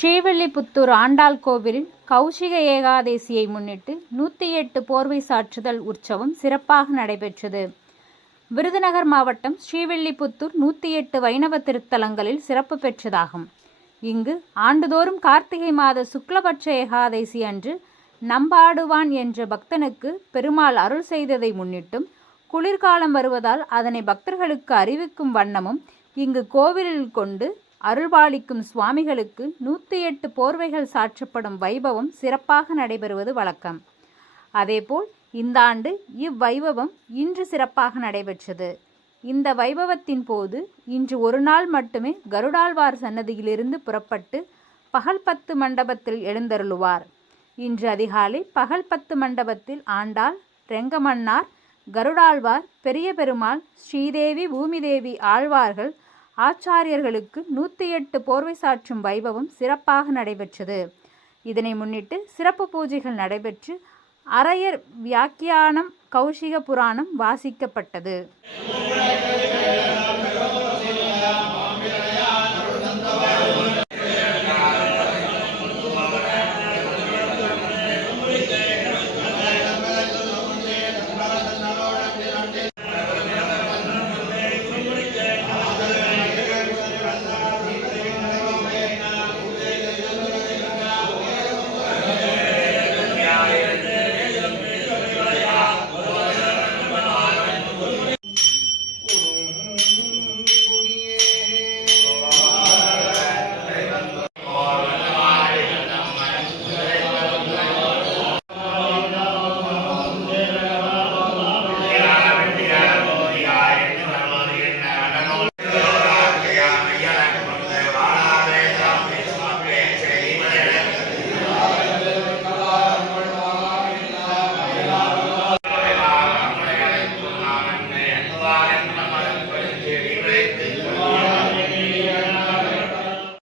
ஸ்ரீவில்லிபுத்தூர் ஆண்டாள் கோவிலில் கௌஷிக ஏகாதேசியை முன்னிட்டு நூற்றி எட்டு போர்வை சாற்றுதல் உற்சவம் சிறப்பாக நடைபெற்றது. விருதுநகர் மாவட்டம் ஸ்ரீவில்லிபுத்தூர் நூற்றி எட்டு வைணவ திருத்தலங்களில் சிறப்பு பெற்றதாகும். இங்கு ஆண்டுதோறும் கார்த்திகை மாத சுக்லபட்ச ஏகாதேசி அன்று நம்பாடுவான் என்ற பக்தனுக்கு பெருமாள் அருள் செய்ததை முன்னிட்டும் குளிர்காலம் வருவதால் அதனை பக்தர்களுக்கு அறிவிக்கும் வண்ணமும் இங்கு கோவிலில் கொண்டு அருள்பாலிக்கும் சுவாமிகளுக்கு நூற்றி எட்டு போர்வைகள் சாற்றப்படும் வைபவம் சிறப்பாக நடைபெறுவது வழக்கம். அதேபோல் இந்த ஆண்டு இவ்வைபவம் இன்று சிறப்பாக நடைபெற்றது. இந்த வைபவத்தின் போது இன்று ஒரு நாள் மட்டுமே கருடாழ்வார் சன்னதியிலிருந்து புறப்பட்டு பகல் பத்து மண்டபத்தில் எழுந்தருளுவார். இன்று அதிகாலை பகல் பத்து மண்டபத்தில் ஆண்டாள் ரெங்கமன்னார் கருடாழ்வார் பெரிய பெருமாள் ஸ்ரீதேவி பூமிதேவி ஆழ்வார்கள் ஆச்சாரியர்களுக்கு நூற்றி எட்டு போர்வை சாற்றும் வைபவம் சிறப்பாக நடைபெற்றது. இதனை முன்னிட்டு சிறப்பு பூஜைகள் நடைபெற்று அரையர் வியாக்கியானம் கௌஷிக புராணம் வாசிக்கப்பட்டது.